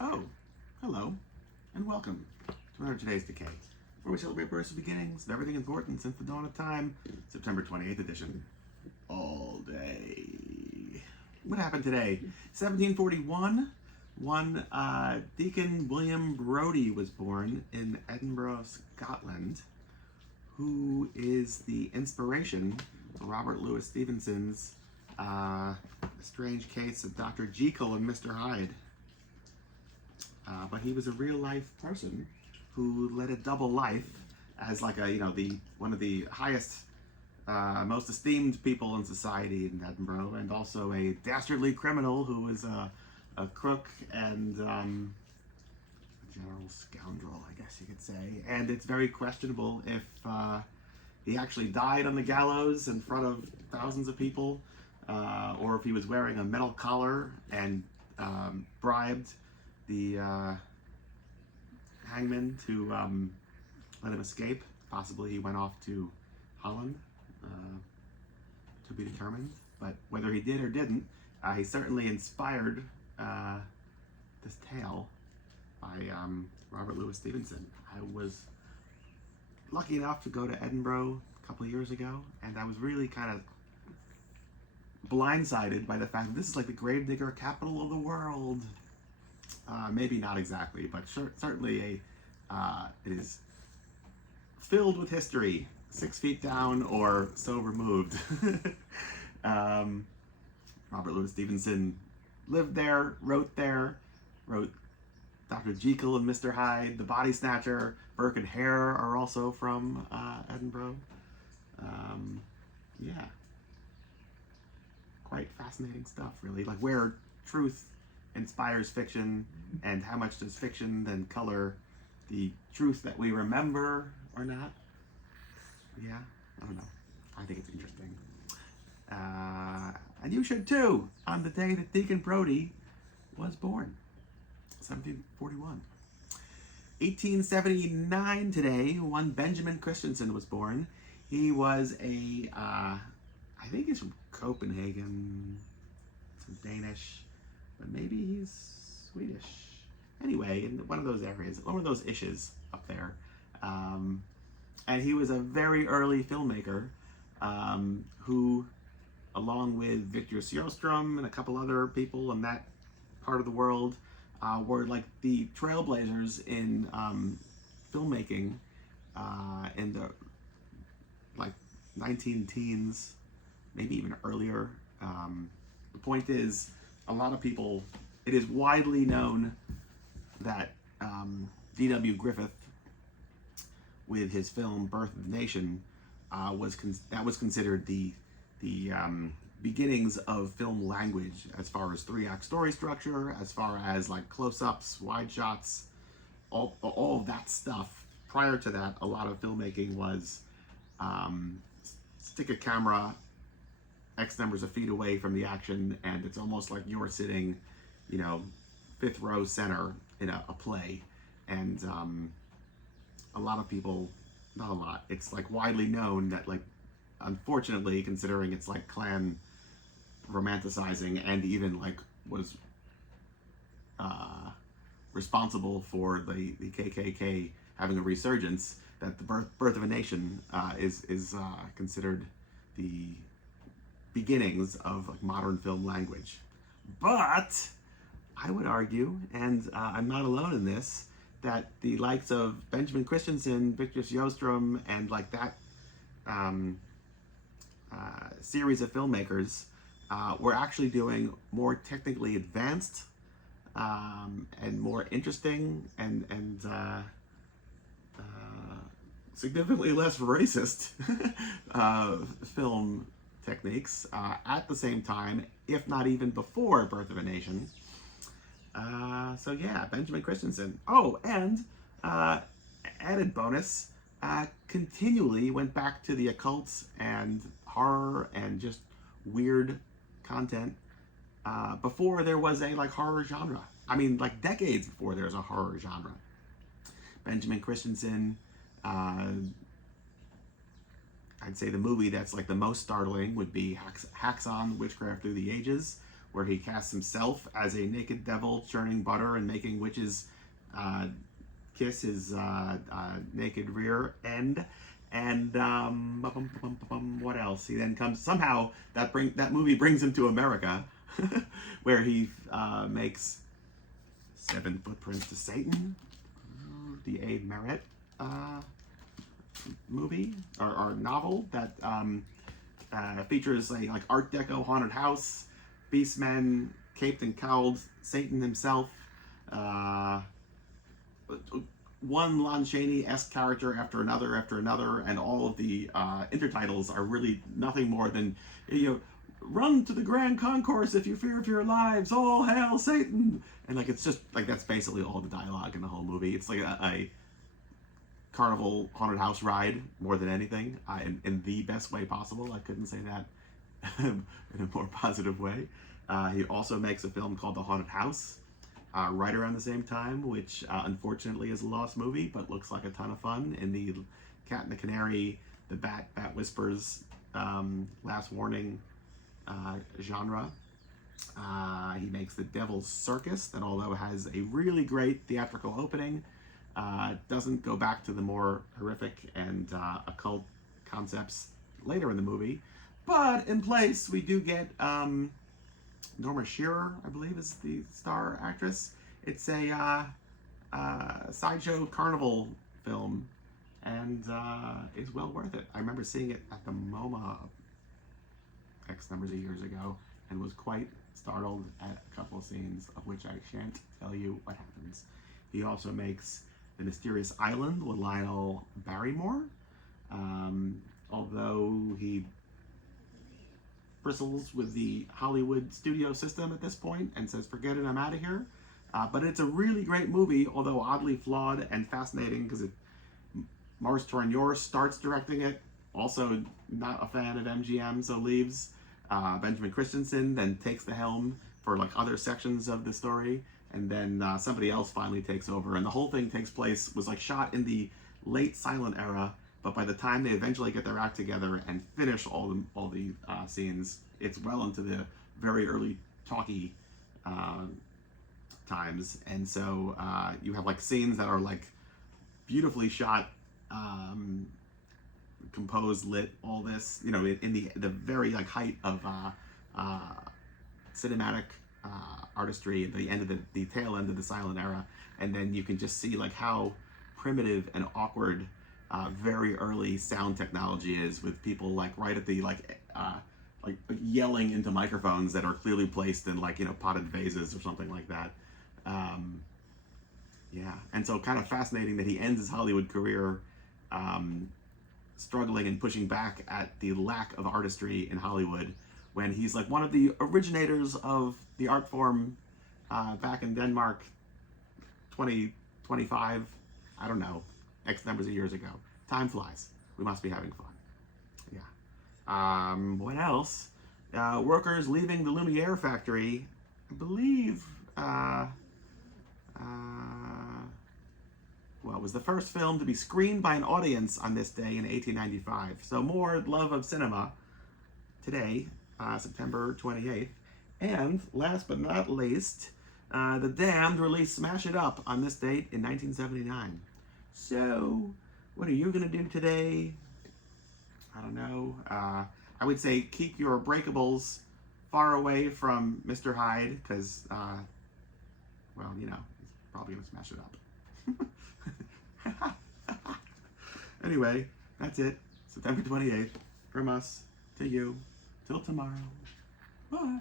Oh, hello, and welcome to another Today's Decay, where we celebrate births and beginnings of everything important since the dawn of time, September 28th edition. All day. What happened today? 1741, one Deacon William Brodie was born in Edinburgh, Scotland, who is the inspiration for Robert Louis Stevenson's Strange Case of Dr. Jekyll and Mr. Hyde. But he was a real life person who led a double life as like one of the highest, most esteemed people in society in Edinburgh, and also a dastardly criminal who was a crook and a general scoundrel, I guess you could say. And it's very questionable if he actually died on the gallows in front of thousands of people, or if he was wearing a metal collar and bribed the hangman to let him escape. Possibly he went off to Holland, to be determined. But whether he did or didn't, he certainly inspired this tale by Robert Louis Stevenson. I was lucky enough to go to Edinburgh a couple of years ago, and I was really kind of blindsided by the fact that this is like the gravedigger capital of the world. Maybe not exactly, but certainly it is filled with history, 6 feet down or so removed. Robert Louis Stevenson lived there, wrote Dr. Jekyll and Mr. Hyde, The Body Snatcher, Burke and Hare are also from Edinburgh. Yeah, quite fascinating stuff, really. Like where truth inspires fiction, and how much does fiction then color the truth that we remember or not? Yeah, I don't know. I think it's interesting. And you should too, on the day that Deacon Brodie was born, 1741. 1879 today, one Benjamin Christensen was born. He was I think he's from Copenhagen, some Danish, but maybe he's Swedish. Anyway, in one of those areas, one of those ishes up there. And he was a very early filmmaker who, along with Victor Sjöström and a couple other people in that part of the world, were like the trailblazers in filmmaking in the like 19 teens, maybe even earlier. The point is, a lot of people, it is widely known that D.W. Griffith, with his film Birth of the Nation, was considered the beginnings of film language, as far as 3-act story structure, as far as like close-ups, wide shots, all of that stuff. Prior to that, a lot of filmmaking was stick a camera X numbers of feet away from the action, and it's almost like you're sitting, fifth row center in a play. And a lot of people, not a lot, it's like widely known that, like, unfortunately, considering it's like Klan romanticizing and even like was responsible for the KKK having a resurgence, that the birth of a Nation is considered the beginnings of like modern film language. But I would argue, and I'm not alone in this, that the likes of Benjamin Christensen, Victor Sjöström, and like that series of filmmakers were actually doing more technically advanced and more interesting and significantly less racist film techniques at the same time, if not even before Birth of a Nation. So yeah, Benjamin Christensen. Oh, and added bonus, continually went back to the occults and horror and just weird content before there was a like horror genre. I mean, like decades before there was a horror genre. Benjamin Christensen, I'd say the movie that's like the most startling would be Hacks on Witchcraft Through the Ages, where he casts himself as a naked devil churning butter and making witches kiss his naked rear end. And what else? He then comes somehow that movie brings him to America, where he makes 7 Footprints to Satan, the A. Merritt movie or novel that features a like Art Deco haunted house, beastmen, caped and cowled, Satan himself. One Lon Chaney-esque character after another, and all of the intertitles are really nothing more than, run to the grand concourse if you fear for your lives, all hail Satan! And like it's just like that's basically all the dialogue in the whole movie. It's like a carnival haunted house ride more than anything, in the best way possible. I couldn't say that in a more positive way. He also makes a film called The Haunted House, right around the same time, which unfortunately is a lost movie, but looks like a ton of fun in the Cat and the Canary, the Bat Whispers, Last Warning genre. He makes The Devil's Circus, that although has a really great theatrical opening, doesn't go back to the more horrific and occult concepts later in the movie. But in place, we do get Norma Shearer, I believe, is the star actress. It's a sideshow carnival film, and is well worth it. I remember seeing it at the MoMA X numbers of years ago, and was quite startled at a couple of scenes, of which I shan't tell you what happens. He also makes The Mysterious Island with Lionel Barrymore, although he bristles with the Hollywood studio system at this point and says, forget it, I'm out of here. But it's a really great movie, although oddly flawed and fascinating, because Maurice Tourneur starts directing it, also not a fan of MGM, so leaves. Benjamin Christensen then takes the helm for like other sections of the story, and then somebody else finally takes over, and the whole thing was like shot in the late silent era, but by the time they eventually get their act together and finish all the scenes, it's well into the very early talkie times. And so you have like scenes that are like beautifully shot, composed, lit, all this, in the very like height of cinematic artistry at the end of the tail end of the silent era. And then you can just see like how primitive and awkward very early sound technology is, with people like right at the like yelling into microphones that are clearly placed in like potted vases or something like that. Yeah, and so kind of fascinating that he ends his Hollywood career struggling and pushing back at the lack of artistry in Hollywood, when he's like one of the originators of the art form back in Denmark 25, I don't know, X numbers of years ago. Time flies. We must be having fun. Yeah. What else? Workers leaving the Lumiere factory, I believe, well, it was the first film to be screened by an audience on this day in 1895. So more love of cinema today, September 28th. And last but not least, The Damned released Smash It Up on this date in 1979. So, what are you going to do today? I don't know. I would say keep your breakables far away from Mr. Hyde, because, well, he's probably going to smash it up. Anyway, that's it. September 28th, from us to you. Till tomorrow. Bye.